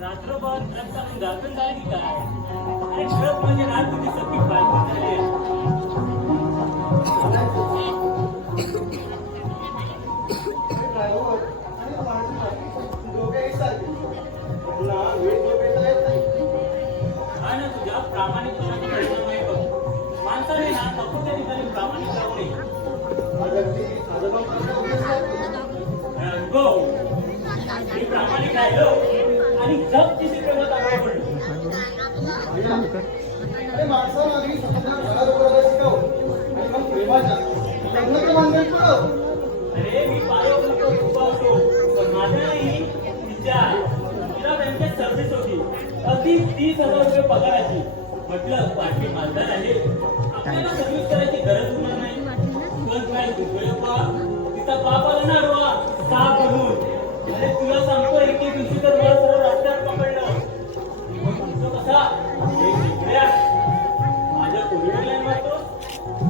रात्रभर जागून झाली काय? अरे खरंच म्हणजे रात तुझी सगळी बायको झाली. हा ना, तुझ्या प्रामाणिकपणाची परिणाम बघ. माणसाने ना नको त्या ठिकाणी प्रामाणिक राहू नये. मी प्रामाणिक राहिलो आणि जग तिथे प्रेमात आगाय पडलो. अरे माणसाला आधी स्वतःच्या घराबरोबर शिकव आणि मग प्रेमाच्या लग्नाचं बांधण पडव. अरे मी पायो नको उभा होतो, पण माझ्या आई तिला बँकेत सर्व्हिस होती, अगदी 30,000 रुपये पगाराची. म्हटलं पाठी मालदार आहे, आपल्याला सर्व्हिस करायची गरज होणार नाही. पण काय तिचा बाप आला ना डोळा साप बनून. अरे तुला सांगतो, एके दिवशी तर मला सर्व रस्त्यात पकडलं. कसा माझ्या कोविडला मारतो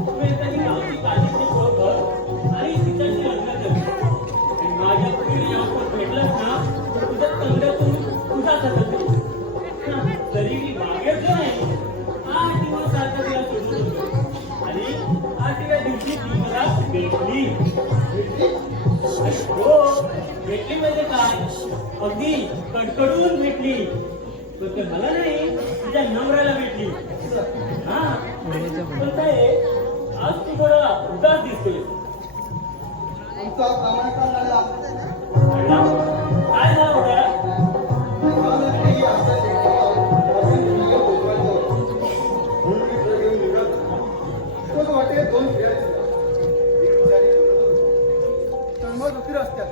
तुम्ही त्यांनी गावची काळजीची सोबत आणि तिच्याशी लग्न केलं. माझ्या कोविडला भेटलंच ना, तुझ्या तंगड्यातून तुझा सतत तरी मी मागेच नाही. 8 दिवस सारखं तिला सोडून होतो आणि आज एका दिवशी ती मला भेटली. हो, भेटली म्हणजे काय, अगदी कडकडून भेटली. पण मला नाही, तुझ्या नवऱ्याला भेटली. हा पण काय आज तू थोडा उदास दिसतोय. काय झालं होता? वाटेल 2 फेऱ्या असतात.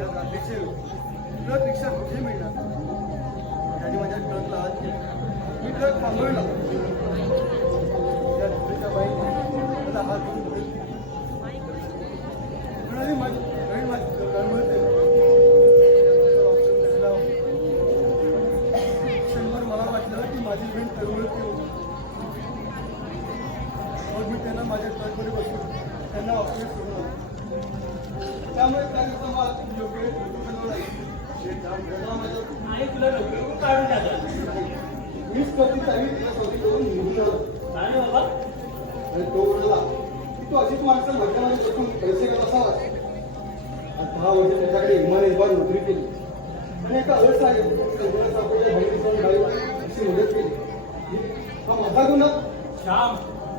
या गाडीचे ट्रक रिक्षा कुठे मिळणार? त्याने माझ्या ट्रकला हात केला. मी ट्रक थांबवला. त्या रिक्षेच्या बाईने मला हात धरून बोलली. म्हणाली माझी बहीण माझी गळमळते. क्षणभर मला वाटलं की माझी बहीण तळमळते होती. मग मी त्यांना माझ्या ट्रकमध्ये बसून त्यांना ऑफिस सोडून आलो. त्यामुळे त्या दिवसा मला योग्य बनवलं. आणि तुला नोकरीवरून काढून टाकलं. मीच कधी तरी तिला सोबती करून निघून आलो. काय रे बाबा? आणि तो बोलला की तू अशीच माणसं भटक्यामध्ये बसून पैसे करत असावा. 10 वर्ष त्याच्याकडे इमान नोकरी केली आणि एका अलग साहेब आपल्या बहिणीच्या गाडीवर अशी मदत केली. हा माझा गुन्हा. श्याम,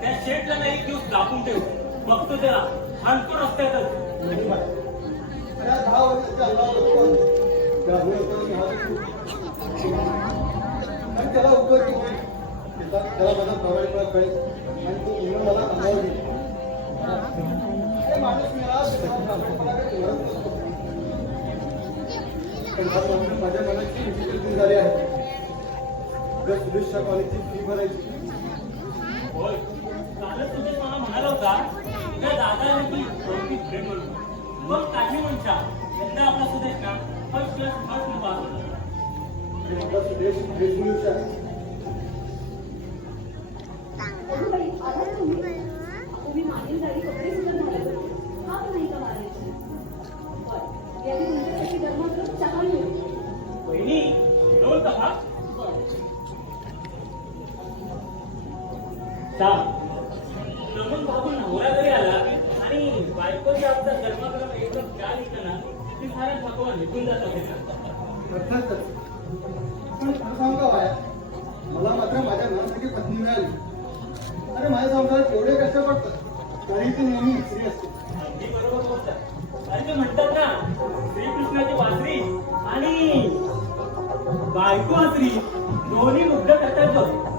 त्या शेटला ना एक दिवस दाखवून ठेव. बघतो त्याला आणतो रस्त्यातच. नाही बाय. त्या 10 वर्षाच्या अंगावर त्यामुळे आणि त्याला उपयोगी होईल. त्याला माझा प्रामाणिकपणा कळेल आणि तो म्हणून मला अंगावर घेईल. हे माणूस मिळाला प्रामाणिकपणाकडे वळत नसतो. पण हा माणूस माझ्या मनाची विचित्र झाली आहे. जर सुरेशच्या कॉलेजची फी भरायची. होय, कालच तुझे मला म्हणाला होता त्या दादाने तू थोडी प्रेम करू. मग काही म्हणता यंदा आपला सुदेश ना फर्स्ट क्लास पास झाला. आणि आपला सुदेश देशमुख आहे. अगोबाई, आला ना तुम्ही? तुम्ही मागील गाडी कपडे सुद्धा घालायचे. हा पण नाही का मारायचे? बरं, यादी तुमच्यासाठी गरमागरम चहा मिळेल. बहिणी, दोन कपा. जमून बघून नवरा जरी आला आणि बायकोची आमचा गरमागरम एकदम चहा लिहिलं ना ती सारा थकवा निघून जात अर्थातच. पण खरं सांगू का बाया, मला मात्र माझ्या मनासाठी पत्नी मिळाली. अरे माझ्या संसारात एवढे कष्ट पडतात तरी ती नेहमी स्त्री असते. अगदी बरोबर बोलतात. आणि ते म्हणतात ना श्रीकृष्णाची वासरी आणि बायको वासरी दोन्ही मुद्दा करतात.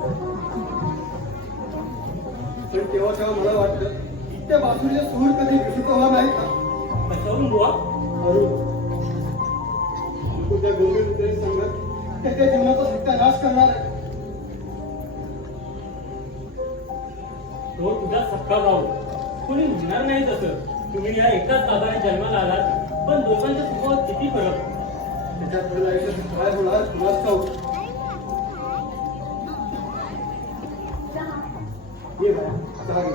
पण तेव्हा मला वाटतं की त्या बाजूचे सूर कधी विकसित होणार नाही का? कशावरून बुवा? तू त्या गोंधळ मित्रांनी सांगत त्याच्या जीवनाचा सत्यानाश करणार आहे. तो तुझा सख्खा भाऊ. कुणी म्हणणार नाही तसं. तुम्ही या एकाच आधारे जन्माला आलात, पण दोघांच्या स्वभावात किती फरक. त्याच्या पुढील आयुष्यात काय होणार तुलाच ठाऊक. ये बाया, चहा घे.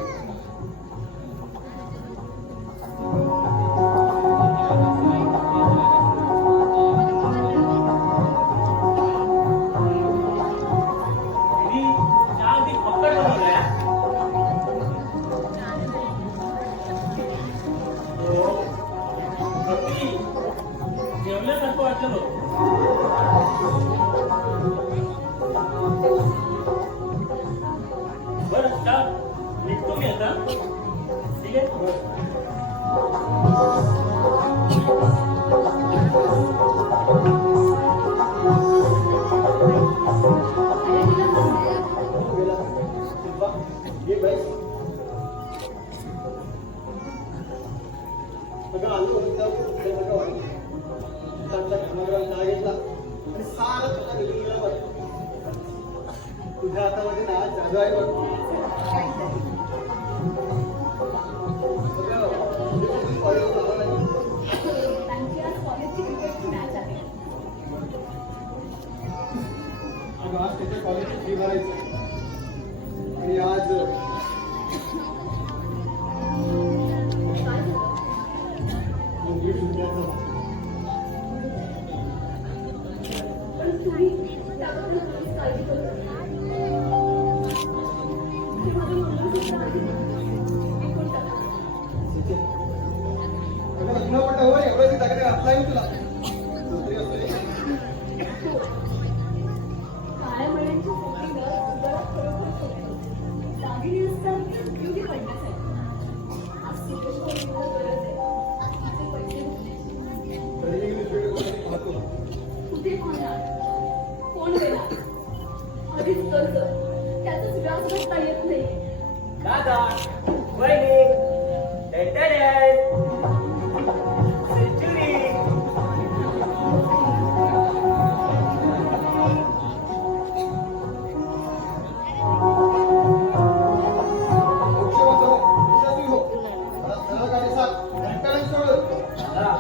मी चहा अगदी फक्कड बनवलाय. हो, अगदी जेवल्यासारखं वाटलं बघ. बरं चहा निघतो मी आता. ठीक आहे. गेला. शिल्पा, ये बाई. सगळं आलो होतं सगळं वाटलं. त्यांचा घामाघाम चहा घेतला आणि सारं तुला निघून गेला बघ. तुझ्या हातामध्ये ना जादू आहे बघ. सगळं कॉलेजला आलं नाही. त्यांची आज कॉलेजची क्रिकेटची मॅच आहे. अगं आज त्याच्या कॉलेजची फी भरायची आणि आज काय झालं? मुंबई सुट्ट्याचं. पण तुम्ही त्याबद्दल काहीच काळजी करू नका. मी माझं मंगळसूत्र आहे. विकून टाका. अगं लग्न पटावर एवढं दागिने घातला येईल तुला. नोकरी असते. काळ्या मण्यांची सेटिंग जरा खरोखर सोपं. दागिने असतात beauty पडण्यासाठी. आज सिद्धेश्वरीला गरज आहे. तिचे पैसे होते. तरी इंग्लिश मीडियम पाहतो. कुठे पाहणार? कोण देणार? आधीच कर्ज. त्याचाच व्याज भरता येत नाही. दादा, वहिनी, सेंचुरी. दादा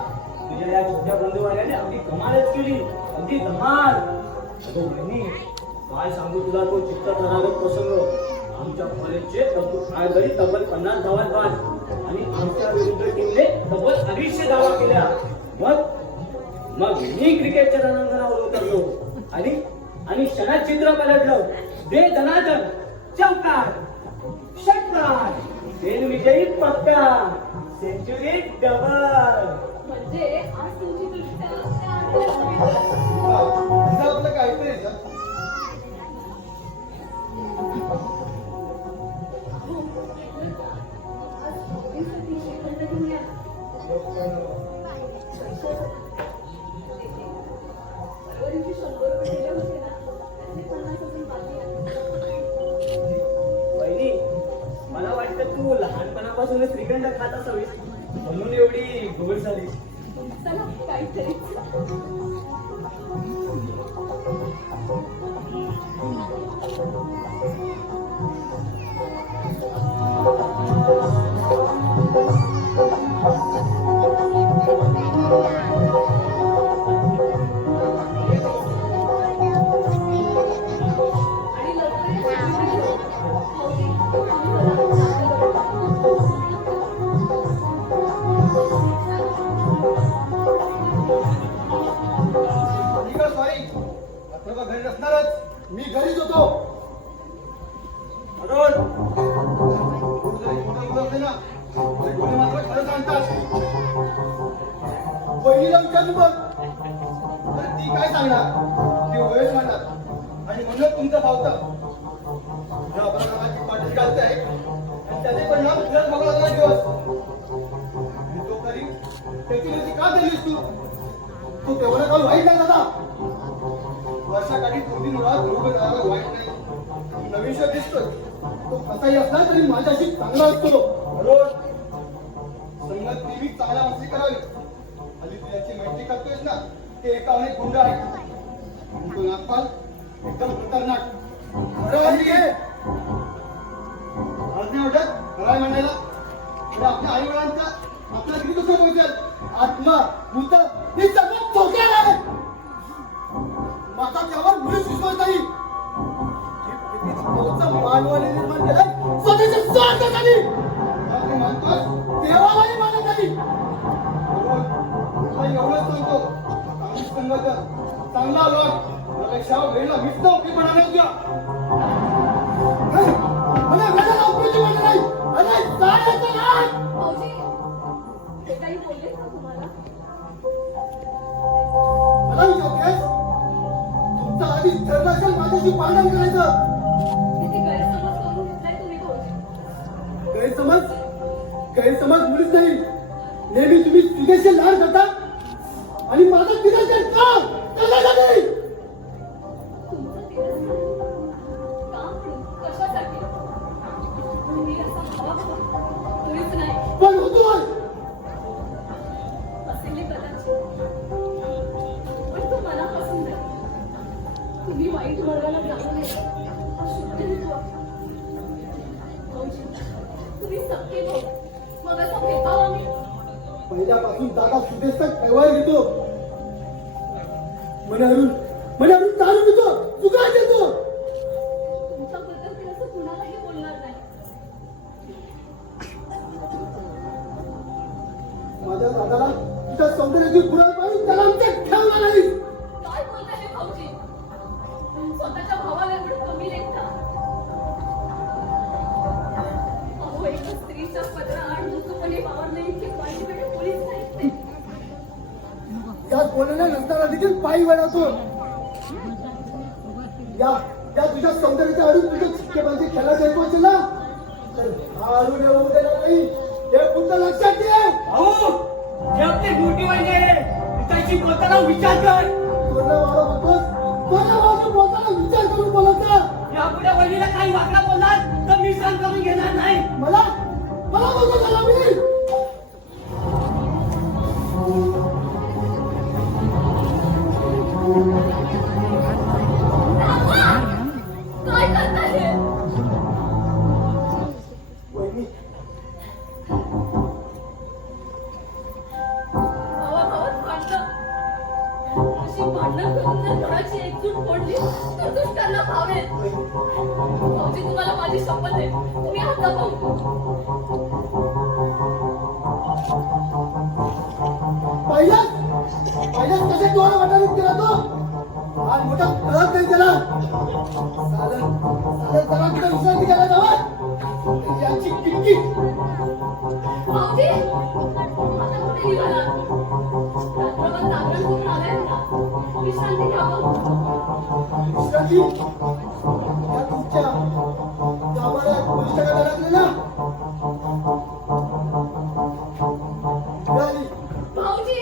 तुझ्या या छोट्या बंधूवाल्याने अगदी कमालच केली, अगदी धमाल. अगो बहिणी, काय सांगू तुला तो चित्तथरारक प्रसंग. आमच्या कॉलेजचे खेळाडूंनी तब्बल 50 धावा बाद आणि आमच्या विरुद्ध टीमने तब्बल 250 धावा केल्या. मग मी क्रिकेटच्या रणांगणावर उतरलो आणि क्षणात चित्र पलटलं. दे धनाधन, चौकार, षटकार, विजयी पक्का, सेंचुरी डबल. म्हणजे आज तुमची दृष्ट्या तुझं आपलं काहीतरी आहे का? आज हॉबीसाठी श्रीखंड घेऊन या. परवारीचे 100 रुपये दिले होते ना, त्यातले 50 अजून बाकी आहेत. बहिणी, मला वाटतं तू लहानपणापासूनच श्रीखंड खात असावीस म्हणून एवढी गोड झाली. चला काहीतरी. आणि ठीक आहे, सॉरी. अथर्व घरी नसणारच. मी घरीच होतो. अरुण, कोण जरी खोटं बोलत असेल ना, तरी कोणी मात्र खरं सांगतात. बहिणीला विचारलं बघ. अरे ती काय सांगणार? ती वयच म्हणणार. आणि म्हणून तुमचं फावतं. या अपराधाची पाठी घालते आहे आणि त्याचे परिणाम तुझ्याच बघायला लागला दिवस. आणि तो करी त्याची लसी का दिलीस तू? तो तेवढा काल वाईट नाही दादा. वर्षाकाठी 2-3 वेळा बरोबर झाला वाईट नाही. नवीन शोध दिसतोय. तो कसाही असला तरी माझ्याशी चांगला असतो. बरोबर. संगत नेहमी चांगल्या मस्ती करावी. हल्ली तू याची मैत्री करतोयस ना, ते एका अनेक गुंड आहे. आणि तो नागपाल एकदम खतरनाक. खरं आहे की? आज नाही वाटत खरं म्हणायला. म्हणजे आपल्या आई वडिलांचा आपल्याला किती कसं पोहोचेल? आत्मा भूत हे सगळं धोक्यात आहे. माझा त्यावर मुळीच विश्वास नाही. मानवाने निर्माण केलं स्वतःच्या स्वार्थासाठी. आपण मानतोस देवालाही मानत नाही. तुला एवढंच सांगतो, चांगली संगत, चांगला लॉट त्यापेक्षा वेळेला मित्र उपयोगपणा नाही तुझ्या. मला वेळेला उपयोगपणा नाही. अरे जाण्याचं नाही. भाऊजी, ते काही बोलले का तुम्हाला? मला योगेश, तुमचा आधी ठरलं असेल माझ्याशी भांडण करायचं. किती गैरसमज करून घेतलाय तुम्ही भाऊजी. गैरसमज मुळीच नाही. नेहमी तुम्ही तिघेशी लाड करता आणि माझं तिघेशी का? कशासाठी? तुमचं तिरस्कार का म्हणून कशासाठी? तुम्ही असा हवा तुम्हीच नाही पण होतोय. असेल कदाचित, पण तो मनापासून नाही. तुम्ही वाईट मार्गाला जाऊ नये अशुद्ध हेतू आहे. भाऊजी, तुम्ही सख्खे भाऊ, मग असा भेदभाव आम्ही पहिल्यापासून दादा सुदेश कैवार घेतो. म्हणे अरुण दारू पितो, चुका देतो. तुमच्याबद्दल ते असं कुणालाही बोलणार नाही. माझ्या दादाला तुझ्या सौंदर्याची पुराण पाडून त्याला आमच्या ठेवला नाही. काय बोलताय हे भाऊजी? स्वतःच्या भावाला एवढं कमी लेखता? अहो, एका स्त्रीच्या पदराआड मुक्तपणे वावरणे इतके वाईटवेळ कोणीच नाहीत ते. या कोणाला नसताना देखील पायी वळतो. या तुझ्या सौंदर्याच्या अडून तुझ्या चिक्केबाजी खेळायला जायचं असेल ना, तर हा अरुण येऊ देणार नाही. हे पुढचं लक्षात घे. भाऊ, ही आपली मोठी वहिनी आहे. तिच्याशी बोलताना विचार कर. बोलताना विचार करून बोलत जा. यापुढे वहिनीला काही वाकडा बोलणार तर मी सहन करून घेणार नाही. मला बोलतो झाला मी. काय करताय हे? वहिनी, भांडण करून जर घराची एकजूट फोडली तर दुष्टांना भावेल. भाऊजी, तुम्हाला माझी शपथ आहे, तुम्ही आता भाऊ. पहिल्याच कसे डोळे वाटायला केला तो आज मोठा कळत नाही त्याला. जरा कुठे विश्रांती घ्यायला जावा याची किटकी. भाऊजी, आता कुठे निघाला? रात्रभर जागरण करून आलाय ना, विश्रांती घ्यावं. विश्रांती या तुमच्या आम्हाला गोष्ट करायला लागली ना. मिळाली. भाऊजी,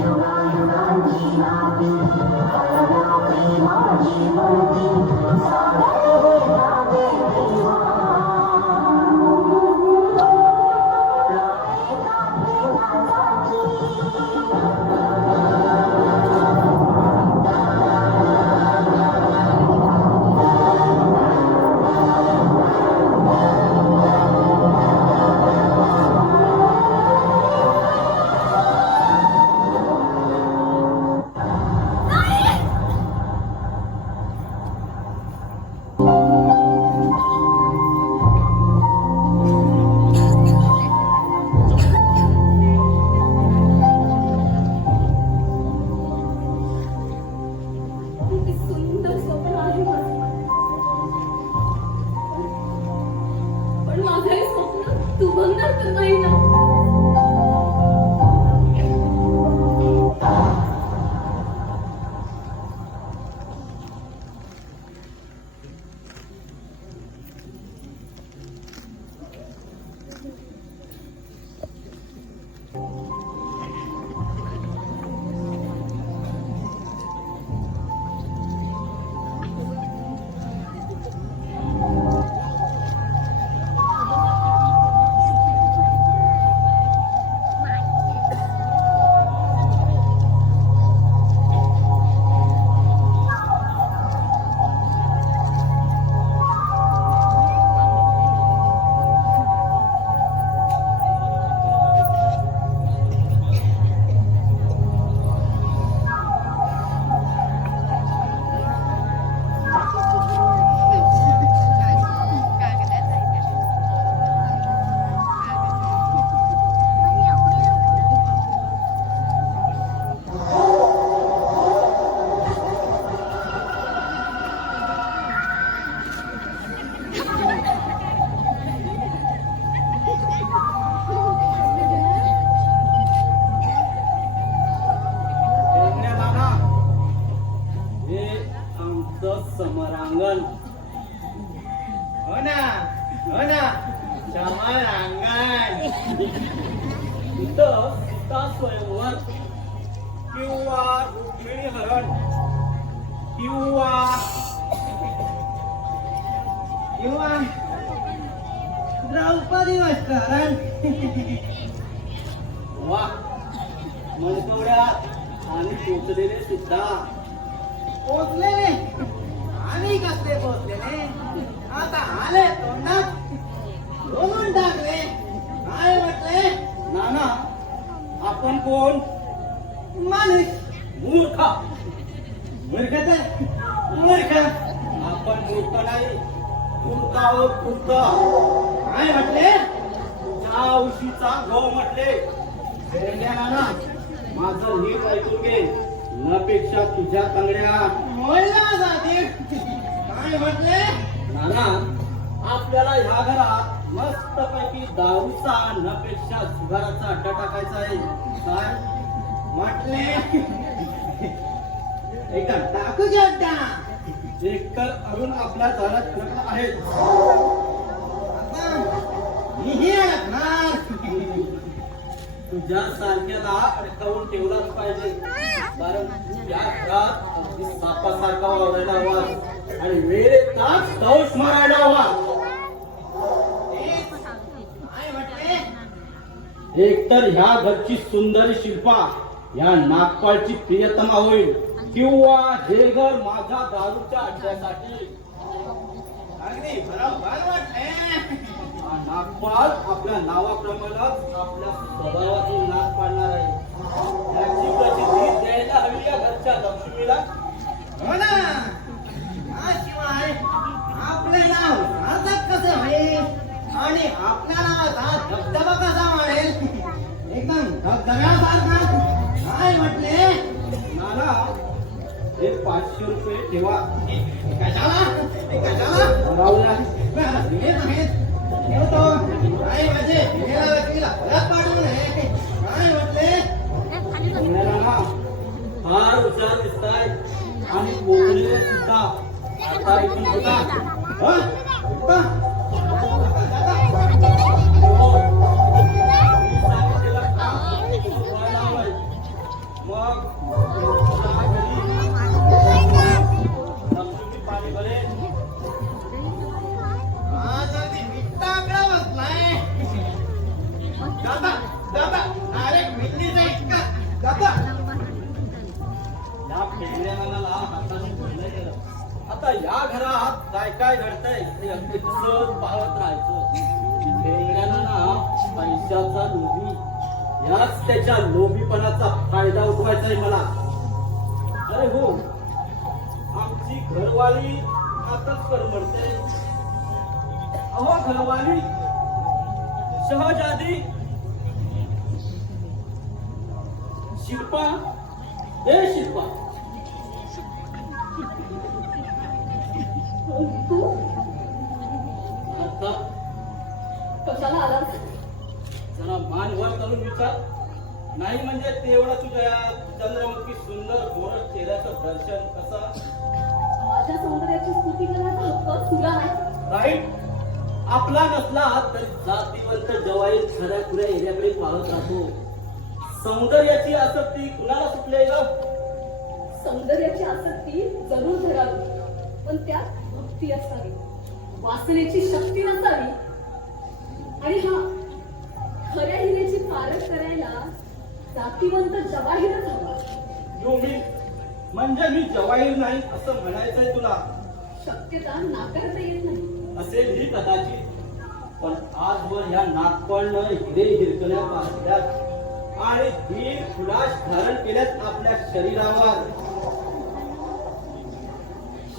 Yoga टेंगण्या नाना, हे आमचं समरांगण. हो ना समरांगण. इथं सीता स्वयंवर किंवा रुक्मिणी हरण किंवा द्रौपदी वस्त्रण. वा, मनकवड्यात आणि पोचलेले सुद्धा. पोचलेले आणि कसले पोचलेले? आता आले तोंडात बोलून टाकले. काय म्हटले? नाना, आपण कोण? माणूस. मूर्ख. मूर्ख तर मूर्ख. आपण मूर्ख नाही, मूर्ख आहोत मूर्ख. काय म्हटले? तुझ्या उशीचा गो म्हटले. वेड्या नाना, माझं नीट ऐकून घे. नपेक्षा तुझ्या तांगड्या मोडल्या जातील. काय म्हटले? नाना, आपल्याला ह्या घरात मस्तपैकी दारूचा नपेक्षा सुगाराचा अड्डा टाकायचा आहे. काय म्हटले? एका टाकूच्या अड्डा. एकतर अरुण आपल्या दारात अडकला आहे. आता मीही अडकणार. तुझ्या सारख्याला अडकवून ठेवलाच पाहिजे. कारण त्या घरात अगदी सापासारखा वावरायला हवा आणि वेळेचाच दौश मारायला हवा. एकतर ह्या घरची सुंदरी शिल्पा या नागपाळची प्रियतमा होईल किंवा हे घर माझ्या दारूच्या अड्ड्यासाठी. अगदी बरोबर वाटले. हा नागपाळ आपल्या नावाप्रमाणेच आपल्या स्वभावातून नाग पाडणार आहे. याची प्रसिद्धी द्यायला हवी या घरच्या लक्ष्मीला. हो ना. शिवाय आपले नाव सार्थक कसं होईल आणि आपल्या नावाचा धबधबा कसा वाढेल? एकदम धबधब्यासारखा. काय म्हटले? नाना, हे 500 रुपये ठेवा. कशाला? राहुलला ठेवतो. काय माझे लक्ष्मीला परत पाठवू नये. काय म्हटले? नाना, फार हुशार दिसताय आणि बोलले सुद्धा. आता इथून होता. आता या घरात काय काय घडतंय ते अगदी सहज पाहत राहायचं. टेंगड्याला पैशाचा लोभी, याच त्याच्या लोभीपणाचा फायदा उठवायचा आहे मला. अरे हो, आमची घरवाली आताच करमडते. अहो घरवाली, शहजादी शिल्पा, हे शिल्पा. तू आता कशाला आलास? जरा मान वर करून विचार. नाही म्हणजे तेवढा तुझ्या चंद्रमुखी सुंदर गोर चेहऱ्याचं दर्शन कसं? माझ्या सौंदर्याची स्तुती करण्याचा हक्क तुला नाही. राईट. आपला नसला तरी जातीवंत जवाई खऱ्या खुऱ्या एरियाकडे पाहत राहतो. सौंदर्याची आसक्ती कुणाला सुटले ग? सौंदर्याची आसक्ती जरूर धरावी, पण त्यात भक्ती असावी, वासनेची शक्ती नसावी. आणि हा, खऱ्या हिऱ्याची पारख करायला जातीवंत जवाहीरच हवा. म्हणजे मी जवाहीर नाही असं म्हणायचंय तुला? शक्यता नाकारता येत नाही. असेल ही कदाचित, पण आजवर या नागपळनं हिरे हिरकल्या पाहिल्यात आणि ही फुलाश धारण केल्यात आपल्या शरीरावर.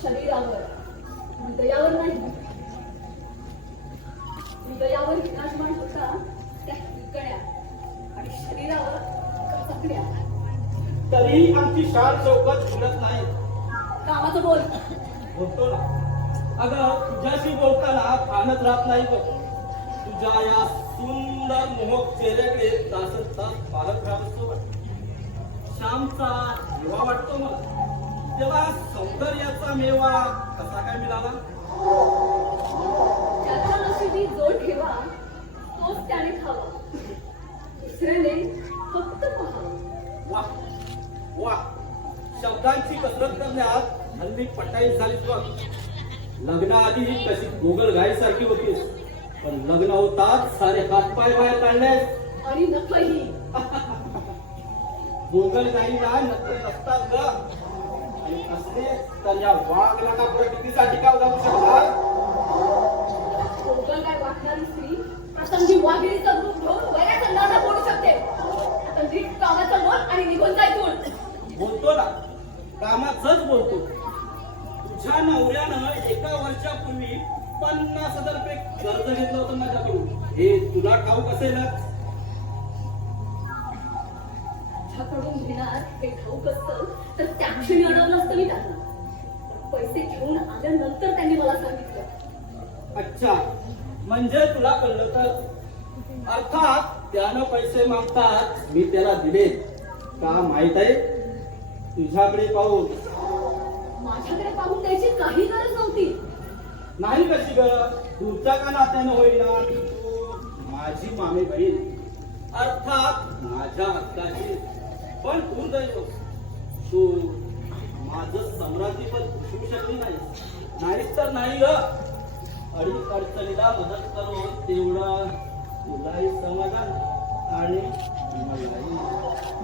शरीरावर, हृदयावर नाही. हृदयावर विराजमान होता त्या हिरकण्या आणि शरीरावर चकड्या. तरीही आमची शाळ चौकत झुलत नाही. कामाचं बोल. बोलतो ना. अगं तुझ्याशी बोलताना कानच राहत नाही बघ. तुझ्या या सुंदर मोहक चेहऱ्याकडे तासत तास पालक राहतो वाटतो. श्यामचा मेवा वाटतो मला. तेव्हा सौंदर्याचा मेवा कसा काय मिळाला? ज्याच्या नशिबी जो ठेवा तोच त्याने खावा, दुसऱ्याने फक्त पाहावं. वा वा, शब्दांची कसरत करण्यात हल्ली पटाई झालीच बघ. लग्नाआधी कशी गोगल गायसारखी होतीस, पण लग्न होताच सारे हातपाय बाहेर काढलेस. आणि नकही. गोगल गाईला नक्की नसतात ग. आणि असले तर या वाघला का प्रकृतीसाठी का जाऊ शकतात? कोकण काय वाटणारी स्त्री प्रसंगी वाघिणीचा रूप घेऊन वऱ्या संडासा बोलू शकते. आता नीट कामाचं बोल आणि निघून जाय तू. बोलतो ना, कामाचंच बोलतो. तुझ्या नवऱ्यानं एका वर्षापूर्वी 50,000 रुपये कर्ज घेतलं होतं माझ्याकडून. हे तुला ठाऊक असेल ना? तुझ्याकडून घेणार हे ठाऊक असतं तर त्या क्षणी अडवलं असतं मी त्यांना. पैसे घेऊन आल्यानंतर त्यांनी मला सांगितलं. अच्छा, म्हणजे तुला कळलं तर. अर्थात त्यानं पैसे मागतात मी त्याला दिले. का माहित आहे? तुझ्याकडे पाहून. माझ्याकडे पाहून द्यायची काही गरज नव्हती. नाही कशी ग? तुझ्या का नात्यानं होईना, तू माझी मामे बहीण, अर्थात माझ्या हक्काची. पण तू दैव, तू माझं सम्राज्य पण पुसू शकली नाही. नाहीच तर नाही ग. अडचणीला मदत करो तेवढं तुलाही समाधान आणि मलाही.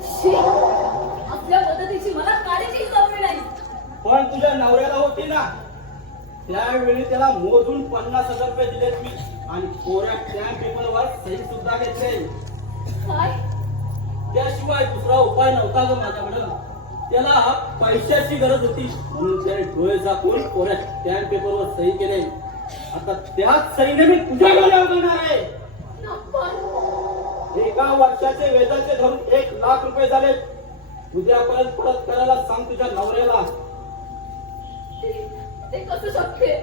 शी, आपल्या मदतीची मला काळीची सवय नाही. पण तुझ्या नवऱ्याला होती ना, त्यावेळी त्याला मोजून 50,000 रुपये दिलेत मी. आणि कोऱ्या स्टॅम्प पेपरवर सही सुद्धा घेतले. काय? त्याशिवाय दुसरा उपाय नव्हता ग माझ्याकडं. त्याला पैशाची गरज होती म्हणून त्याने डोळे झाकून कोऱ्या स्टॅम्प पेपरवर सही केले. आता त्याच सहीने मी तुझ्या डोळ्यावर करणार आहे. नागपाल, एका वर्षाचे वेतनाचे धरून 1 लाख रुपये झाले. उद्यापर्यंत परत करायला सांग तुझ्या नवऱ्याला. ते कसं शक्य आहे?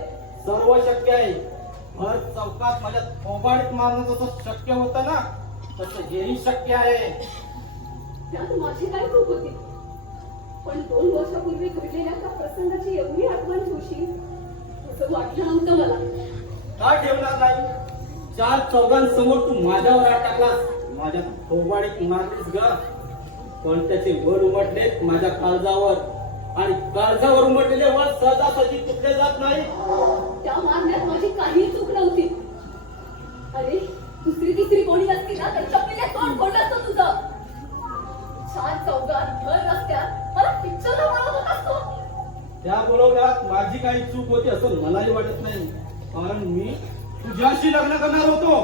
सर्व शक्य आहे. भर चौकात माझ्या थोबाडीत मारणं जसं शक्य होतं ना, तसं हेही शक्य आहे. त्यात माझी काय चूक होती? पण 2 वर्षापूर्वी घडलेल्या त्या प्रसंगाची एवढी आठवण ठेवशील असं वाटलं नव्हतं मला. का ठेवणार नाही? 4 चौघांसमोर तू माझ्यावर हात टाकलास, माझ्या थोबाडीत मारलीस ग. पण त्याचे वर उमटलेत माझ्या काळजावर, आणि काळजावर उमटलेले वर सहजासहजी तुटले जात नाही. त्या मारण्यात माझी काही चूक नव्हती. अरे, दुसरी तिसरी कोणी असती ना तर चपलीला तोंड फोडलं असतं तुझं. 4 चौघात भर रस्त्यात मला पिक्चरला मारत होतास तू. त्या बरोबरात माझी काही चूक होती असं मलाही वाटत नाही. कारण मी तुझ्याशी लग्न करणार होतो.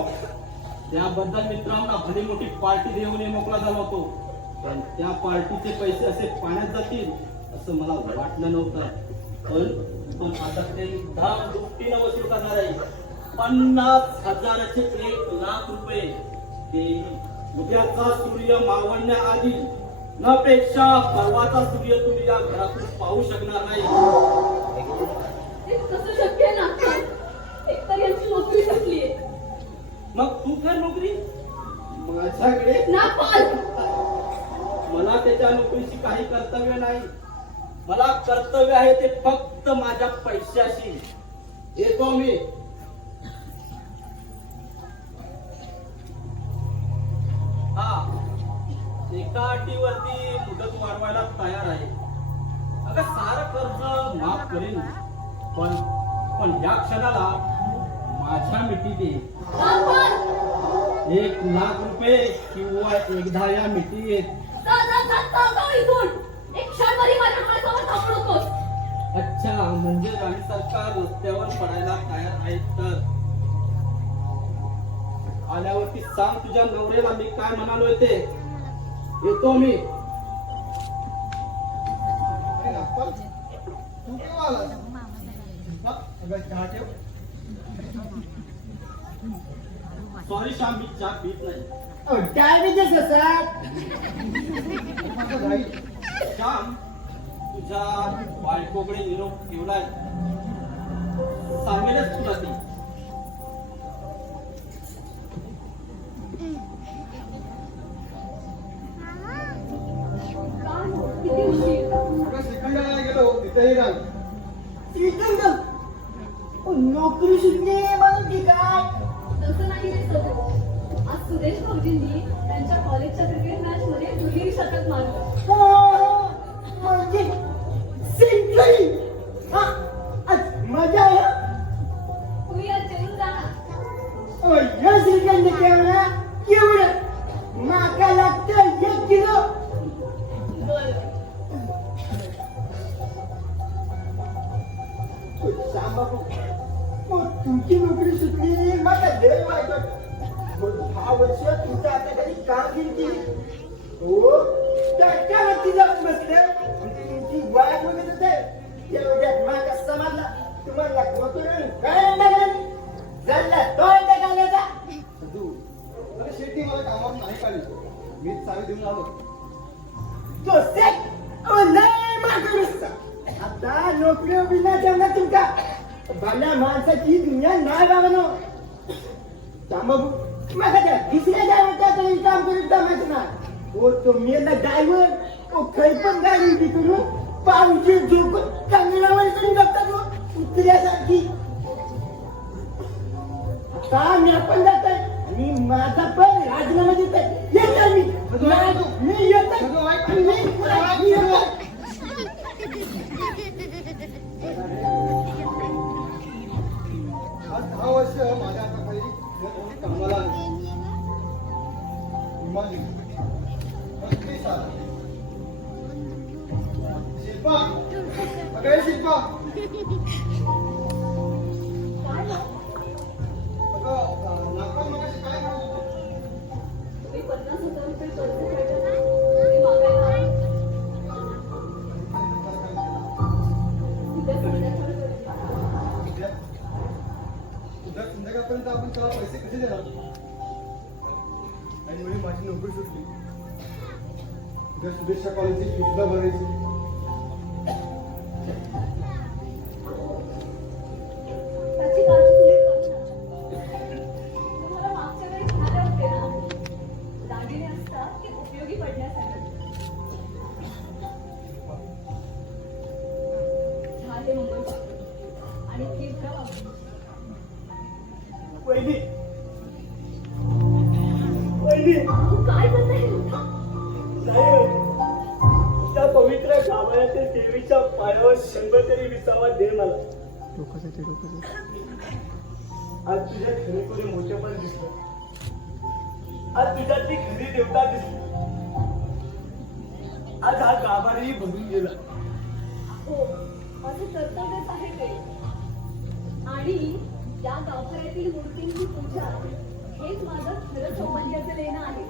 त्याबद्दल मित्रांना भली मोठी पार्टी देऊन मोकळा झाला होतो. पण त्या पार्टीचे पैसे असे पाण्यात जातील असं मला वाटलं नव्हतं. पण आता ते धाम दुपटीनं वसूल करणार आहे. 50,000चे 1 लाख रुपये. ते उद्याचा सूर्य मावळण्याआधी न पेक्षा परवाचा सूर्य तुम्ही या घरातून पाहू शकणार नाही. ते कसं शक्य आहे नागपाल? एकतर यांची नोकरी सुटलीये. मग तू कर नोकरी माझ्याकडे. नागपाल, मला त्याच्या नोकरीशी काही कर्तव्य नाही. मला कर्तव्य आहे ते फक्त माझ्या पैशाशी. येतो मी. हा, एका अटीवरती मुदत वाढवायला तयार आहे. अगं सारं कर्ज माफ करेन, पण पण या क्षणाला माझ्या मिठीत बापर! 1,00,000 रुपये किंवा एकदा या मिठीत. जा, जा, जा, जा, जा इथून. एक क्षणभरही माझ्या डोळ्यासमोर थांबू नकोस. अच्छा, म्हणजे राणी सरकार रस्त्यावर पडायला तयार आहेत तर आल्यावरती सांग तुझ्या नवऱ्याला मी काय म्हणालोय ते. येतो मी. अरे नागपाल, तू केव्हा आलास? बा, अगं चहा ठेव. सॉरी श्याम, मी चहा पीत नाही. काय विजय ससात माझं घाई. श्याम, तुझ्या बायकोकडे निरोप ठेवलाय, सांगेलच तुला ती. काय हो, किती उशीर. अगं श्रीखंडाला गेलो तिथेही राग. श्रीखंड नोकरी सुटली म्हणून ती काय तसं नाही रे सगळं. आज सुरेश भाऊजींनी त्यांच्या कॉलेजच्या क्रिकेट मॅच मध्ये दुहेरी शतक मारलं. म्हणजे सेंचुरी मजा आहे तू या जेवून जा ना. या श्रीखंड केवढा केवढं माका लागतं 1 किलो बरं. श्यामबाबू तुमची नोकरी सुटली मला लय वाईट वाटतं. 10 वर्ष तुमच्या हाताखाली काम केली हो त्याच्यावरती जाऊन बसले तुमची वाट बघत होते एवढ्यात मागा समाजला तुम्हाला करून काय झाला तो घालायचा तू अरे शेती मला कामावर नाही काढली. मीच चावी देऊन आलो. तो सेट लय मागं आता नोकरी उभी जमणार तुमका भल्या माणसाची दुनिया नाही बाबानो बाबू मग दुसऱ्या ड्रायव्हरच्या तरी काम करून जमायचं ना हो तो मेला ड्रायव्हर तो खै पण गाडी उभी करून पावची झोपून कांगणावर करून बघतात उतऱ्यासारखी आता मी आपण जात आहे आणि माझा पण राजीनामा देत आहे येतो मी येतो मी येतो आज 10 वर्ष माझ्या हाताखाली कामाला आली. विमानी 35 आला. शिल्पा, अगं हे शिल्पा, काय हो? अगं नागपाल मगाशी काय म्हणत होती? तुम्ही 50,000 रुपये कर्ज काढलं ना, ते मागायला आले. उद्या संध्याकाळी करून टाका. उद्या संध्याकाळपर्यंत आपण त्याला पैसे कसे देणार? आणि म्हणजे माझी नोकरी सुटली. उद्या सुदेशच्या कॉलेजची फी सुद्धा भरायची. त्याची काळजी तुम्ही करू नका. तुम्हाला मागच्या वेळी म्हणाले होते ना, दागिने असतात ते उपयोगी पडण्यासाठी. झाले मंगळसूत्र आणि फी भरा बाबा. पहिली अहो, काय करताय त्या पवित्र गाभाऱ्यातील देवीच्या पायावर 100 तरी विसावा दे मला आज तुझ्या खरेखुरे मोठेपण दिसलं आज तुझ्यातली खरी देवता दिसली आज हा गाभाराही भरून गेला हो, माझे कर्तव्यच आहे ते. आणि या गाभाऱ्यातील मूर्तींची पूजा हेच माझं खरं सौभाग्याचं देणं आहे.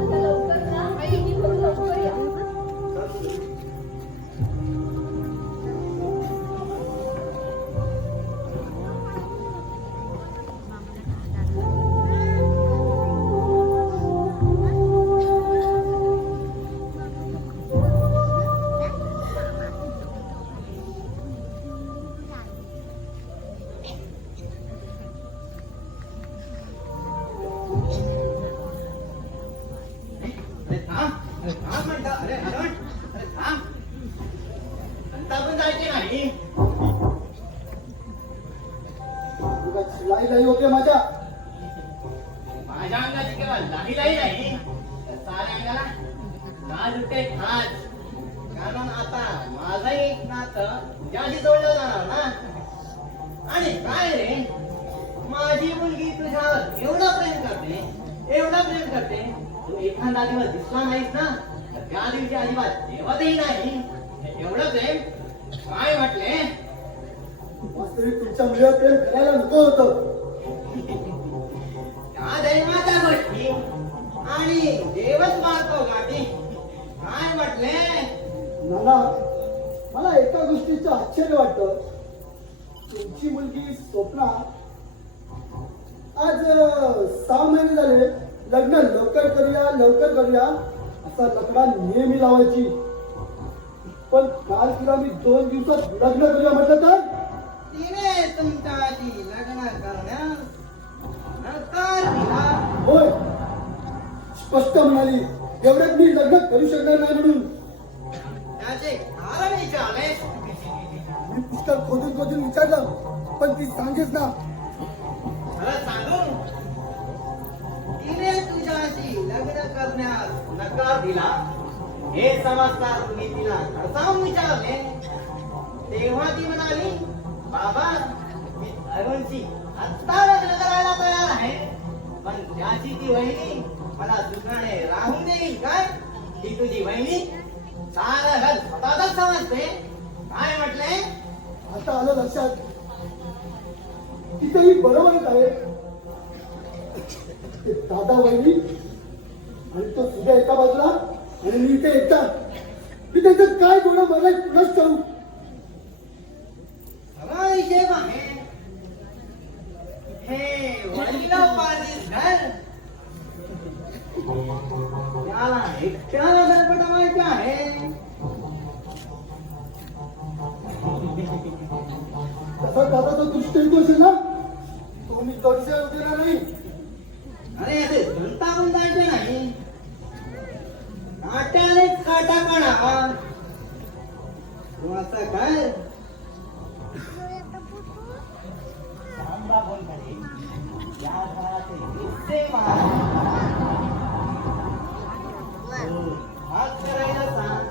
आता लवकर जा आणि मी थोडं लवकर या. अरे थांब म्हणता. अरे हरण. अरे थांब. आता पण जायचे नाही. तुला शिलाई होते माझ्या. माझ्या अंगाची केव्हा लाही नाही, तर साऱ्या अंगाला लाज उठे खाज. कारण आता माझं एक नातं तुझ्याशी जोडलं जाणार ना. आणि काय रे, माझी मुलगी तुझ्यावर एवढं प्रेम करते, तू एखादा दिवस दिसला नाहीस ना, तर त्या दिवशी अजिबात जेवतही नाही. एवढं प्रेम काय म्हटले? वास्तविक तुमच्या मुलीवर प्रेम करायला नको होतं. त्या दैवाच्या गोष्टी आणि देवच मारतो गाठी. काय म्हटले? नाना, मला एका गोष्टीचं आश्चर्य वाटतं. तुमची मुलगी स्वप्ना आज 6 महिने झाले लग्न लवकर करूया असा लकडा नेहमी लावायची. पण काल तिला मी 2 दिवसात लग्न करूया म्हटलं तर तिने तुमच्याशी लग्न करण्यास नकार दिला. होय, स्पष्ट म्हणाली एवढ्यात मी लग्न करू शकणार नाही म्हणून. त्याचे कारण विचारले. मी पुस्तक खोदून विचारलं, पण ती सांगेच ना. खरं सांगू, तिने तुझ्याशी लग्न करण्यास नकार दिला हे समजता तुम्ही तिला खडसावून विचारले, तेव्हा ती म्हणाली, बाबा मी अरुणशी आत्ता लग्न करायला तयार आहे, पण त्याची ती वहिनी मला दुसऱ्याने राहून देईल काय? ही तुझी वहिनी सारं घर स्वतःच समजते. काय म्हटले? आता आलं लक्षात. तिथेही बरोबरच आहे. ते दादा वहिनी आणि तो सुद्धा एका बाजूला आणि मी इथे एकटा. मी त्याचं काय गुन्हा मला नच करू. सगळा हिशेब आहे. हे वडिलोपार्जित घर त्याला एकट्याला सरपटवायचे आहे. तसा दादाचा दृष्टी येतो असेल ना, तो मी दर्शन देणार नाही. अरे असे जनता पण जायचे नाही. काट्यानेच काटा काढा. तू असं काय सांबा बोलकडे या घराचे हिस्से मार. हात करायला सांग.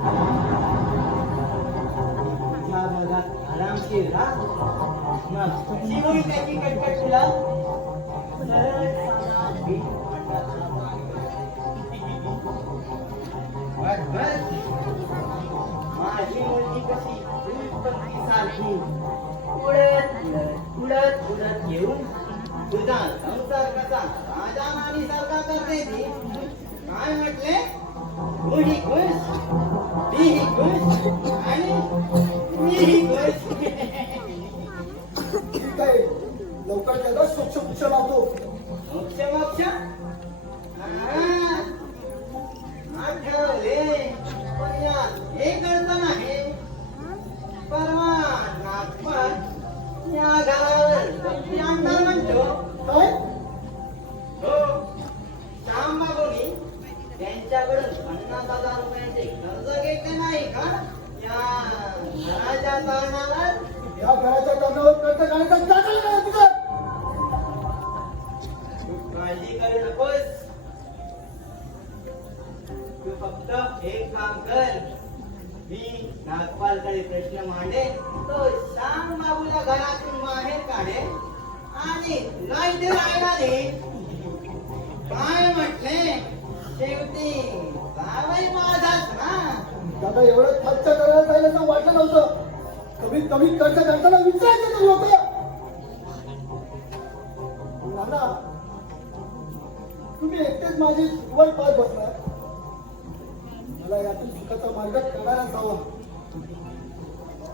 तुझ्या भागात आरामशीर राहा. मग कशी होईल त्याची कटकट तुला? सरळ साधा भीक मांडायचा मार्ग. बस माझी मुलगी कशी सारखी उडत येऊन तुझा संसार कसा राजा राणी सारखा करते ती. काय म्हटले? तूही खुश, तीही खुश आणि मीही खुश. ठीक आहे, लवकर त्याला स्वच्छ लावतो. मोक्ष आठवले, पण या हे कळतं नाही. परवा नागपत या घरावर गप्पी आणणार म्हणतो. काय? हो, श्यामबाबूनी त्यांच्याकडून 50,000 रुपयांचे कर्ज घेतले नाही का या घराच्या कारणावर? या घराच्या कर्जावर कर्ज काढायचा टाकलं नाही तुझं. तू काळजी करू नकोस. तू फक्त एक काम कर. मी नागपालकडे प्रश्न मांडे, तो श्याम बाबूला घरातून बाहेर काढे आणि तुला इथे राहायला दे. काय म्हटले? शेवटी जावई माझाच ना. दादा एवढं खर्च करायला जाईल असं वाटलं नव्हतं. कमीत कमी खर्च करताना विचारायचं तरी होतं. नाना, तुम्ही एकटेच माझी वाट पाहत बसलाय. मला यातून सुखाचा मार्ग काढायलाच हवा.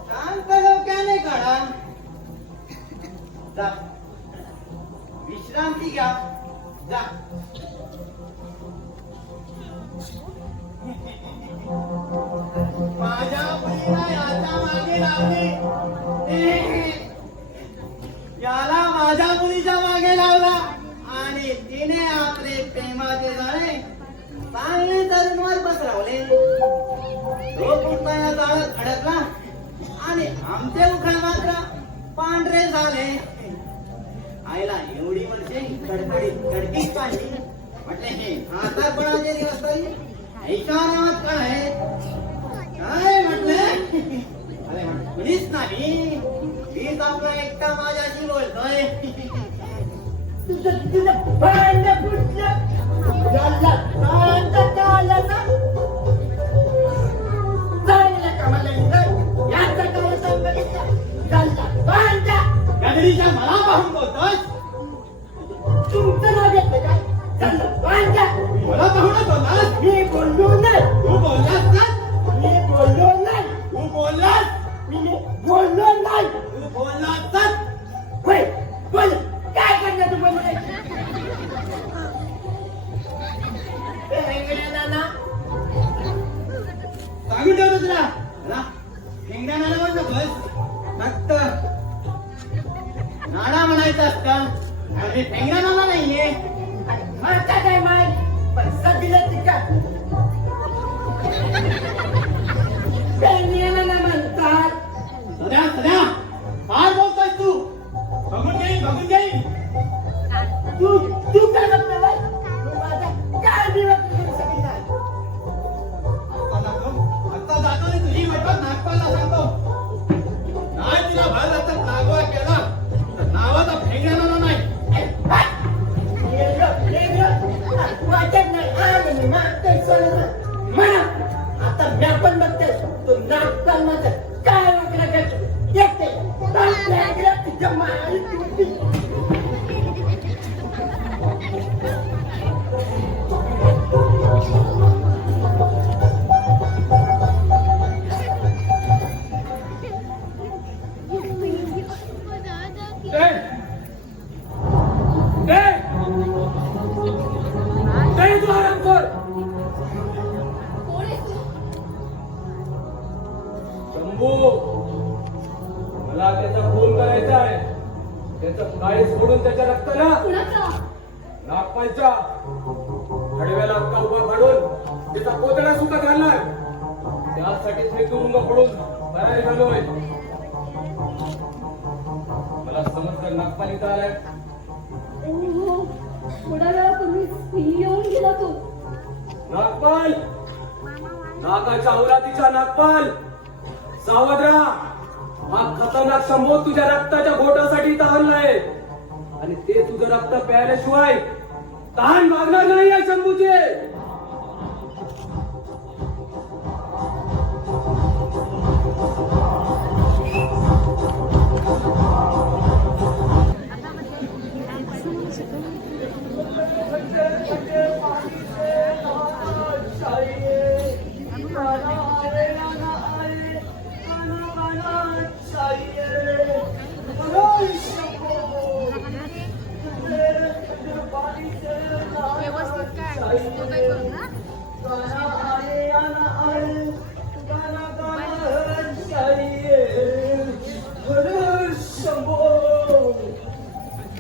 शांत डोक्याने काढा. जा, विश्रांती घ्या. जा. माझ्या मुलीला याच्या मागे लावले. याला माझ्या मुलीच्या मागे लावला आणि तिने आपले प्रेमाचे जाळे चांगले तरुणवर पसरवले. तो पुन्हा या जाळ्यात अडकला आणि आमचे मुख मात्र पांढरे झाले. आईला एवढी वर्षे कडकीत पाहिली. म्हटले हे म्हातारपणाचे दिवस तरी ऐका नावात काय म्हटले. अरे म्हटलीच नाही, मीच आपला एकटा माझ्याशी बोलतोय. तुझं भांड फुटलं. झाला भांड आला ना. चांगलं कामाला येतं. याचा काय सांगितलं. झाला भांड. गदरीच्या मला पाहून बोलतोय. तुमचं नाव घेतलं काय. झालं भांड. मला पाहूनच बोललास. मी बोललो नाही. तू बोललास ना. मी बोललो नाही. तू बोललास. मी बोललो नाही. तू बोललास तर. होय बोल. काय करणार तू बोल. नाना सांगून ठेवतो तुला. ना शेंगड्या नाना म्हण नकोस. फक्त नाना म्हणायचं असतं. म्हणजे शेंगड्या नाना नाहीये. आता काय माहित. पैसा दिला तिका नाना म्हणतात. सध्या काय बोलतोय तू. बघून घेईन. तू काय बघतोय. तू माझा काय दिवस करू शकत नाही. आता जातो रे तुझी म्हटलं नागपालला सांगतो. नाही तिला भर रस्त्यात लागवा केला तर नावाचा फेंगड्या नाना नाही. वाटत नाही. आणि मागतोय सोडून म्हणा. आता मी पण बघते तू नागपाल माझं काय वाकडं करतो. येते तुझ्या माहिती. कोण आहेस तू? शंभू, मला त्याचा खून करायचा आहे. त्याचं काळी सोडून त्याच्या रक्ताला कुणाचा? नागपालच्या हडव्याला अक्का उभा काढून त्याचा पोतडा सुद्धा घालणार. त्यासाठीच मी तुरुंग पडून तयारी झालोय. मला समजलं नागपाल इथं आलाय. हो, थोड्या वेळापूर्वी मी येऊन गेला तू. नागपाल, नागाच्या औलादीच्या नागपाल, सावध राहा. हा खतरनाक शंभू तुझ्या रक्ताच्या घोटासाठी इथं आणलाय आणि ते तुझं रक्त प्यायल्याशिवाय तहान भागणार नाही या शंभूचे.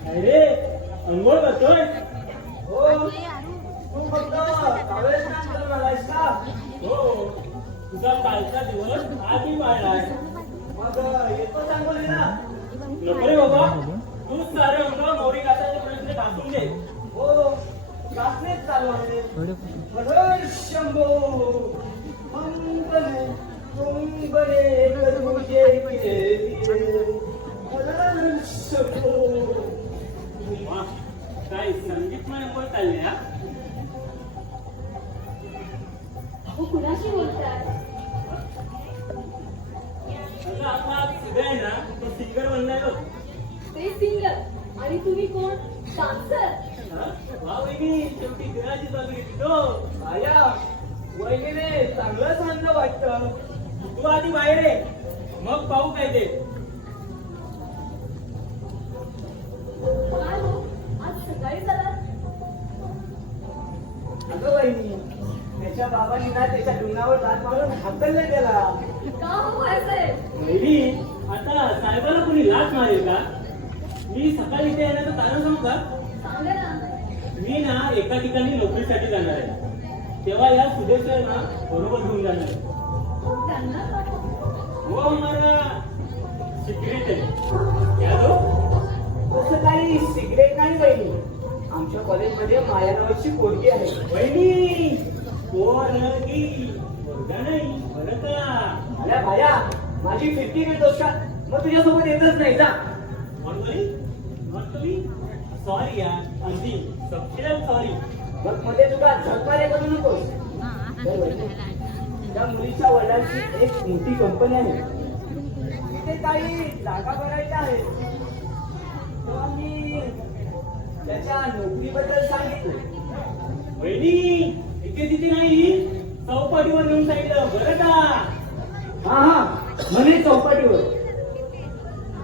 अरे अंघोळ करतोय. हो, तुझा कालचा दिवस आधी पाळलाय. नको रे बाबा, तूच सारे अंग मोरी घासायचे प्रयत्न घासून घे. वा, काय संगीतमय अंघोळ चालले हा. अहो, कुणाशी बोलताय? अगं आपला सिंगर आहे ना, तो सिंगर बनलाय बघ. ते सिंगर आणि तुम्ही कोण? डान्सर. हा? वा वहिनी, शेवटी देवाची चालू घेतली तो. आया वहिनीने चांगलं चांगलं वाटतं. तू आधी बाहेर आहे, मग पाहू काय ते. काय हो, आज सकाळी चला. अगं वहिनी, त्याच्या बाबांनी ना त्याच्या डोंगरावर दात मारून हाकललं त्याला. का हो व्हायचंय? वहिनी, आता साहेबाला कोणी लाच मारेल का? मी सकाळी इथे येण्याचं कारण सांगू का? सांगा ना. मी ना एका ठिकाणी नोकरीसाठी जाणार आहे. तेव्हा या सुदेश ना बरोबर घेऊन जाणार आहे. त्यांना का? हो, मला सिक्रेट आहे या दो तसं काही सिगरेट नाही बहिणी. आमच्या कॉलेजमध्ये माया नावाची पोरगी आहे. वहिनी पोरगी पोरगा नाही बरं का अरे भाया, माझी 50 घेतोस का? मग तुझ्यासोबत येतच नाही जा. नॉट तुम्ही सॉरी या अगदी सबसिडल सॉरी. मग मध्ये तुला झटपारे करू नकोस. तर बहिणी, त्या मुलीच्या वडिलांची एक मोठी कंपनी आहे. तिथे काही जागा भरायच्या आहेत. तेव्हा मी त्याच्या नोकरीबद्दल सांगितलं. वहिनी इथे तिथे नाही चौपाटीवर नेऊन सांगितलं बरं का. हा, म्हणे चौपाटीवर.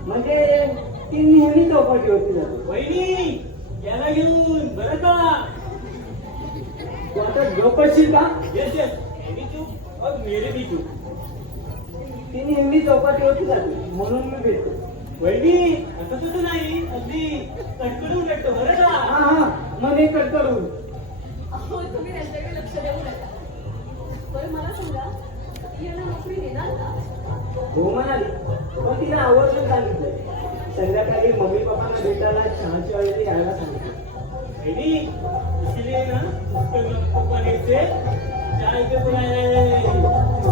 म्हणजे ती नेहमी चौपाटीवरती जाते. वहिनी याला घेऊन बरं का. तू आता गप्पशील का? येस येस मेरी चूक और मेरे भी चूक. ती नेहमी चौपाटीवरती जाते म्हणून मी भेटतो. वहिनी असं तसं नाही अगदी कटकटून भेटतो बरं का. हा, मग हे कट करू. अहो तुम्ही त्यांच्याकडे लक्ष देऊ नका. बरं मला सांगा, यांना नोकरी देणार का? हो म्हणाली, पण तिला आवर्जून सांगितलं. संध्याकाळी मम्मी पप्पांना भेटायला चहाच्या वेळेला यायला सांगितलं. वहिनी इसलिए ना उसके पनीर से चाय पे बुलाए.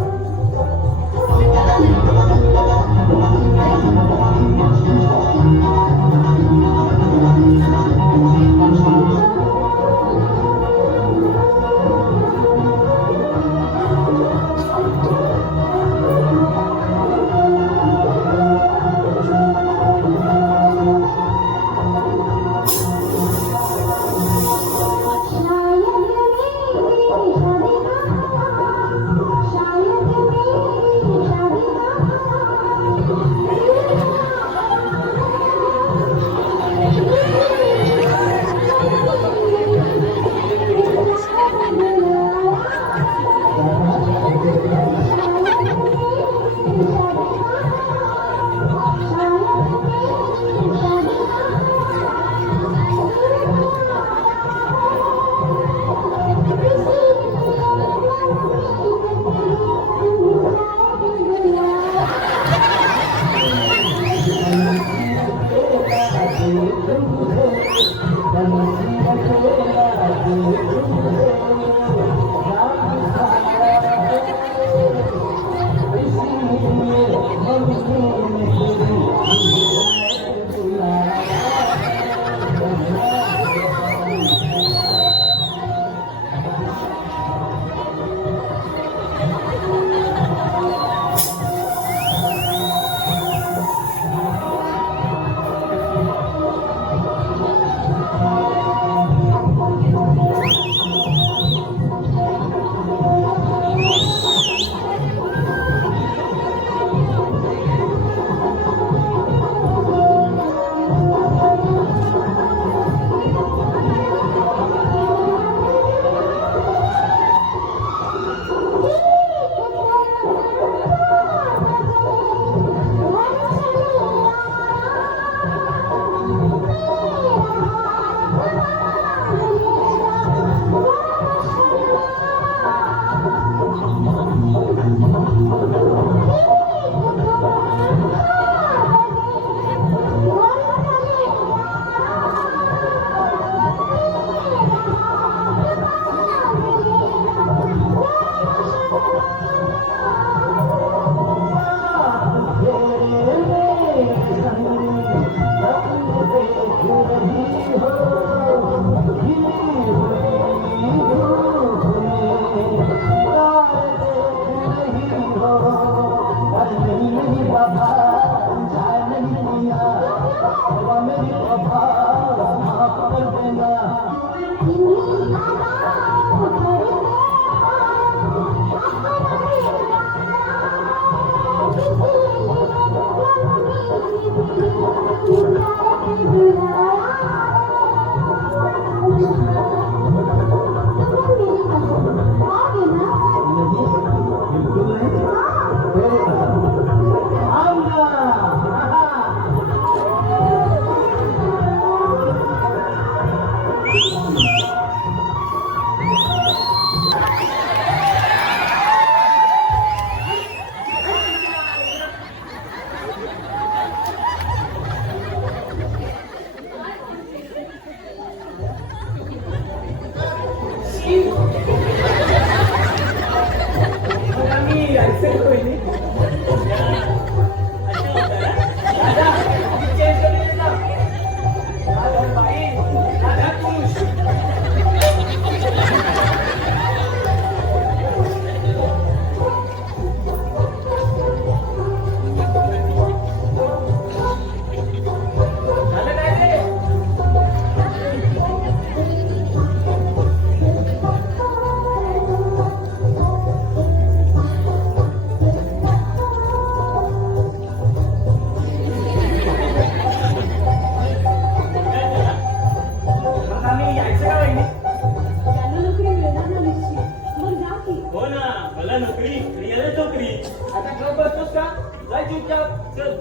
चुपचाप चल.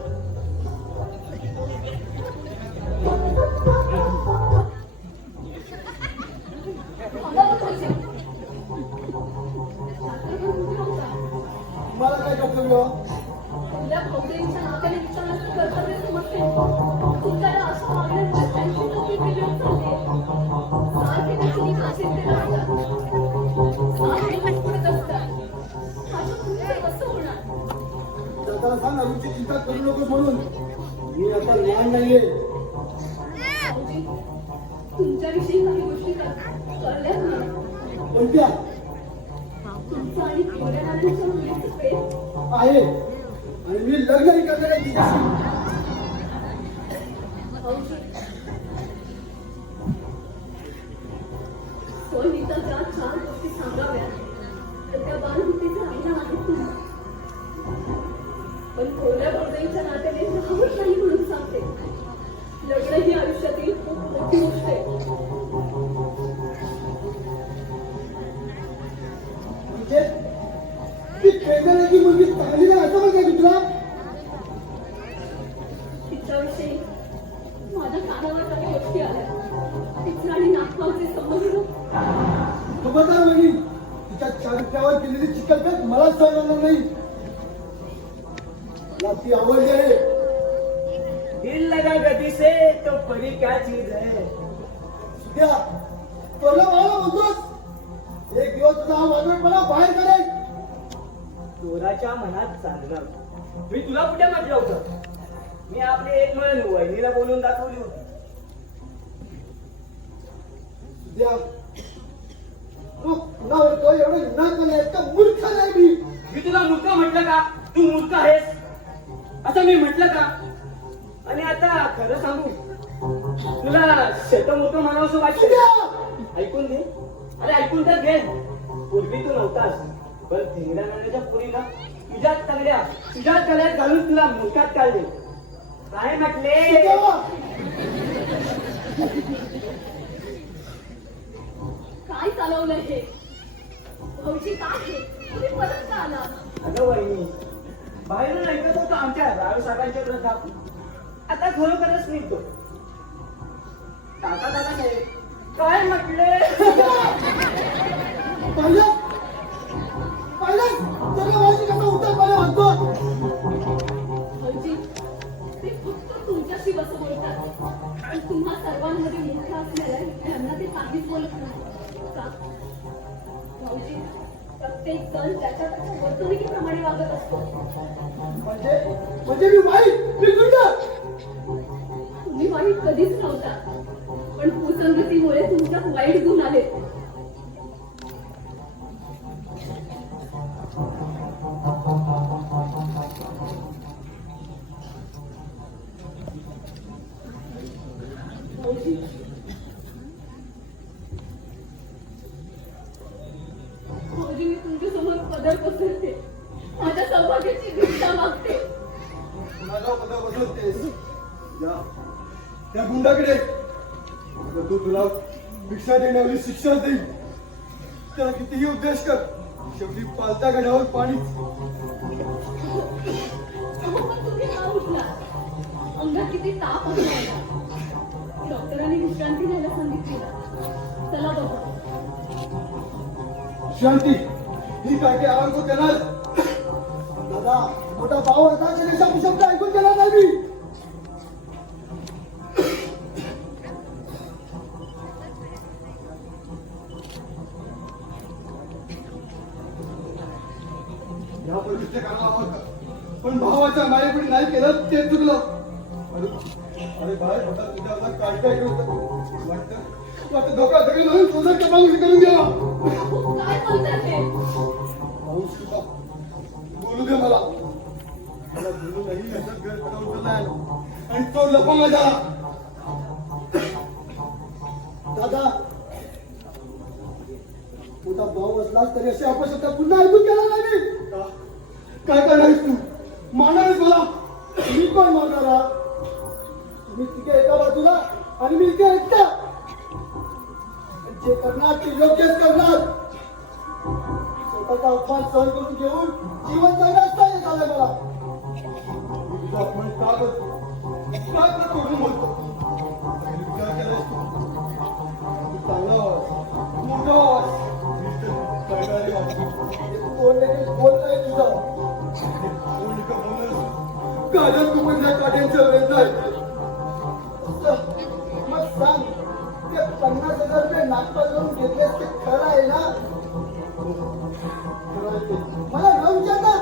थांबा बघ म्हणजे. मला काय कर्तव्य? तुझ्या भाऊबंदांच्या नात्याने विचारण्याचं कर्तव्य समजते. तू त्याला अशा मागण्यामुळे त्यांची नोकरी बिघडत चालली आहे. सारखे त्याची निगा चिंतेला असतात. सारखे मजबूत असतात. माझ्या मुलीचं कसं होणार? दादा सांग अरुणची चिंता करू नकोस म्हणून. मी आता लहान नाहीये. भाऊजी, तुमच्याविषयी काही गोष्टी कळल्या मला. कोणत्या? तुमचं आणि पिवळ्या नात्याच्या मुलीचं प्रेम आहे आणि मी लग्नही करणार आहे तिच्याशी. भाऊजी, सोयीचा ज्या 4 गोष्टी सांगाव्या तर त्या बालबुद्धीचा राहिला आहे तुम्ही. पण थोरल्या भाऊजाईच्या नात्याने राहत नाही म्हणून सांगते. लग्न ही आयुष्यातील खूप मोठी गोष्ट आहे. म्हणजे ती पेंढाऱ्याची मुलगी चांगली नाही असं बघा तुला. तिच्याविषयी माझ्या कानावर काही गोष्टी आल्या. तिचं आणि नागपावचे संबंध तू बघा म्हणी तिच्या चारित्र्यावर केलेली चिकलफेक मला सहन होणार नाही. मला ती आवडली आहे. दिल लगा गदी से तो परी क्या चीज है. सुद्या तुला मला म्हणतोस एक दिवस तुझा हा वादळपणा बाहेर काढेल. चोराच्या मनात चांदणं. मी तुला कुठे म्हटलं होतं? मी आपली एक म्हण वहिनीला बोलून दाखवली होती. सुद्या तू पुन्हा तो एवढं न करण्याचा मूर्ख नाही मी. मी तुला मूर्ख म्हटलं का? तू मूर्ख आहेस असं मी म्हटलं का? आणि आता खरं सांगू तुला शेतमोठ म्हणावंसं वाटतं. ऐकून घे. अरे ऐकून तर घे. पूर्वी तू नव्हतास पण धिंगड्या नाण्याच्या पुरीला तुझ्याच गळ्यात घालून तुला मुखात काढले. काय म्हटले? काय चालवलं हे? भाऊजी काय हे? तुम्ही परत का आला? अगं वहिनी बाहेरून ऐकत होतो आमच्या राव साहेबांच्या प्रथा. आता खरोखरच निघतो. काका दादा साहेब काय म्हटले? पाहिलं पाहिलं त्याला माझी कसा उतरपणे म्हणतो. भाऊजी, ते फक्त तुमच्याशी कसं बोलतात आणि तुम्हा सर्वांमध्ये मोठा असलेला त्यांना ते काहीच बोलत नाही का? भाऊजी, प्रत्येक जण त्याच्या वर्तणुकीप्रमाणे वागत असतो. म्हणजे मी वाईट मी गुंड. तुम्ही वाईट कधीच नव्हता पण कुसंगतीमुळे तुमच्यात वाईट गुण आले. भाऊजी, भाऊजी, मी तुमच्यासमोर पदर पसरते. माझ्या सौभाग्याची भिक्षा मागते. माझा पदा बसवतेस त्या गुंडाकडे. अगं तू तुला भिक्षा देण्यावरी शिक्षा देईल. त्याला कितीही उद्देश कर शेवटी पालत्या गड्यावर पाणीच. समोर तुम्ही का उठला? अंगात किती ताप आहे. डॉक्टरांनी विश्रांती घ्यायला सांगितली. चला बघा. शांती ही काय काय आवाज देणार? दादा मोठा भाऊ होता त्याने शब्द ऐकून गेला नाही मी. या परिस्थिती करायला आवडतं पण भावाच्या मायेपणी नाही केलं ते चुकलं. अरे बाहेर होता तुझ्या काय काय होतं वाटतं तू आता धोका धरी म्हणून तुझं कमावून करून घ्या. काय बोलतात हे? पाऊस तुला बोलू दे मला. मला बोलू नाही याच्यात गैरफायदा उचललाय आणि तो लपवला झाला. दादा मोठा भाऊ असलास तरी अशी अपशब्द पुन्हा ऐकून गेला नाही मी. काय करणारस तू? मारणारच मला? मी पण मारणार. तुम्ही तिथे एका बाजूला आणि मी इथे एकटा. जे करणार ते योग्यच करणार. स्वतःचा अपमान सहन करून घेऊन जीवन जगण्यास नाही झालं मला. कागद कुपनच्या काट्यांचं वेळ आहे. मग सांग ते 50,000 रुपये नागपाल करून घेतलेस ते खरं आहे ना? मला न विचारता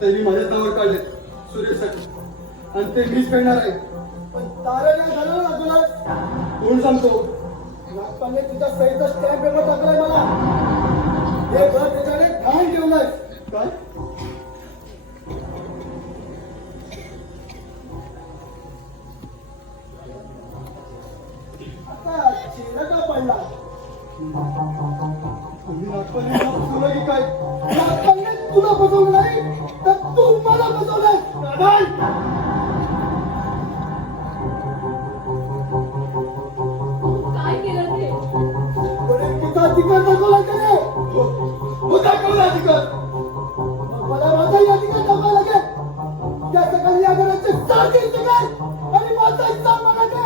तरी माझ्या नावावर काढले सुरेशसाठी आणि ते मीच फेडणार आहे. पण तारण नाही झालं ना तुला. कोण सांगतो? नागपालने तुझ्या सहित स्टॅम्प पेपर टाकलाय मला. हे घर त्याच्याने घाण ठेवलंय. काय? आता चेहरा का पडला? तुम्ही नागपालने मला फसवलं की काय? नागपालने तुला फसवलं नाही तर तू मला फसवलंय. काय केलं ते? तुझा अधिकार दाखवला त्याने. हो दाखवला अधिकार. मला माझाही अधिकार दाखवा लागेल. त्या सकाळी या घराचे 7 अधिकार आणि माझा हिस्सा मागायचा.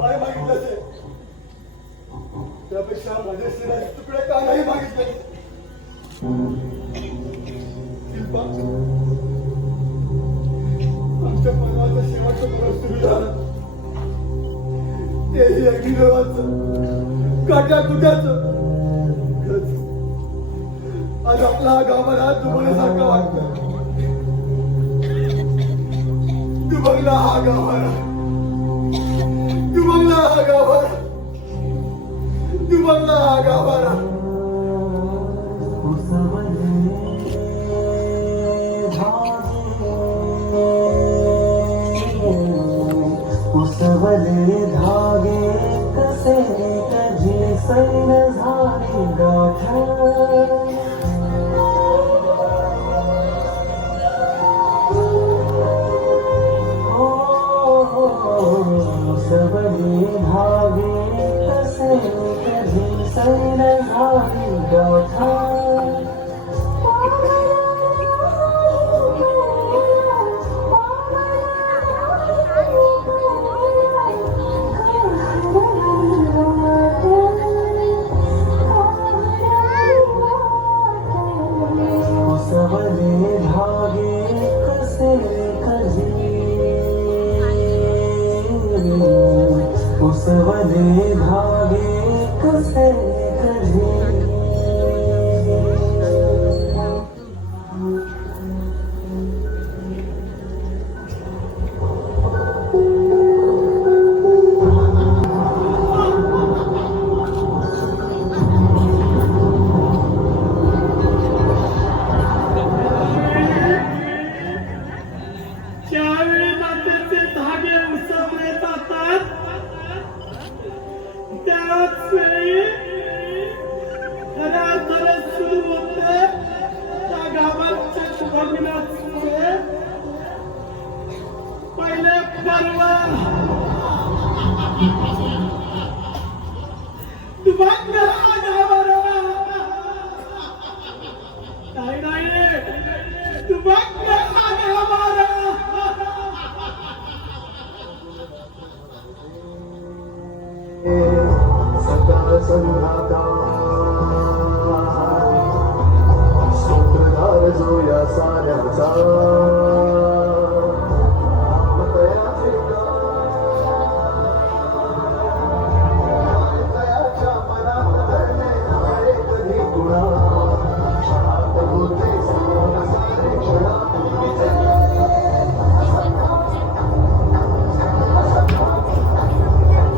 काय मागितलं ते? त्यापेक्षा माझे शरीराचे तुकडे का नाही मागितले? शिल्पा, आमच्या परवाचं शेवटचं दिवस सुरू झालं. तेही अग्निदेवाचं काट्या कुट्याचं. आज आपला हा गावाला दुबळ्यासारखा वाटतं. दुबळला हा गावाला, दुबळला हा गावाला, दुबळला हा गावाला. उसवले धागे कसे कधी सैन झाली गाठा. उसवले धागे कसे कधी सैन झाली गाठा. उसवले धागे कसे कधी, उसवले धागे कसे कधी. ज्यावेळी नात्याचे धागे उसवले जातात त्याच वेळी खऱ्या अर्थाने सुरू होते त्या गावाचे शुभमिनाचे पहिले पर्व. दुभाग्य हा गावाला काही नाही. दुभाग्य हा गावाला. सकाळ संध्याकाळ सूत्रधार जो या साऱ्याचा